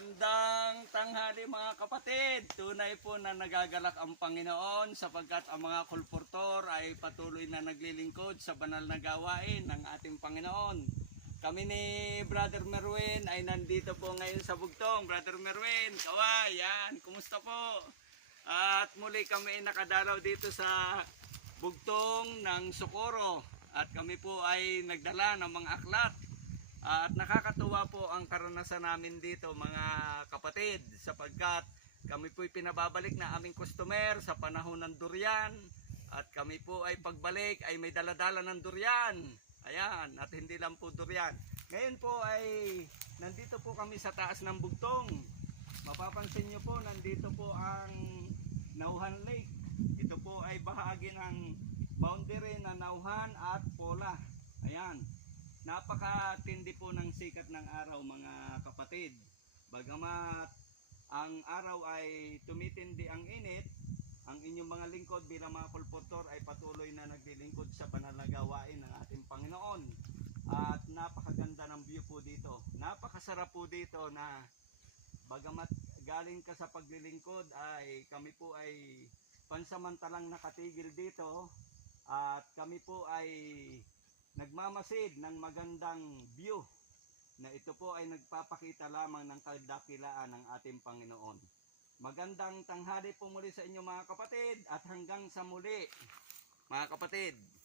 Magandang tanghali mga kapatid. Tunay po na nagagalak ang Panginoon sapagkat ang mga kulportor ay patuloy na naglilingkod sa banal na gawain ng ating Panginoon. Kami ni Brother Merwin ay nandito po ngayon sa Bugtong. Brother Merwin, kaway, yan, kumusta po? At muli kami ay nakadalaw dito sa Bugtong ng Socorro. At kami po ay nagdala ng mga aklat at nakakatuwa po ang karanasan namin dito mga kapatid sapagkat kami po'y pinababalik na aming customer sa panahon ng durian at kami po ay pagbalik ay may daladala ng durian. Ayan, at hindi lang po durian. Ngayon po ay nandito po kami sa taas ng bugtong. Mapapansin nyo po, nandito po ang Nauhan Lake. Ito po ay bahagi ng boundary na Nauhan at Pola. Ayan. Napakatindi po ng sikat ng araw mga kapatid. Bagamat ang araw ay tumitindi ang init, ang inyong mga lingkod bilang mga kulportor ay patuloy na naglilingkod sa banal na gawain ng ating Panginoon. At napakaganda ng view po dito. Napakasarap po dito na bagamat galing ka sa paglilingkod ay kami po ay pansamantalang nakatigil dito at kami po ay nagmamasid ng magandang view na ito po ay nagpapakita lamang ng kadakilaan ng ating Panginoon. Magandang tanghali po muli sa inyo mga kapatid at hanggang sa muli mga kapatid.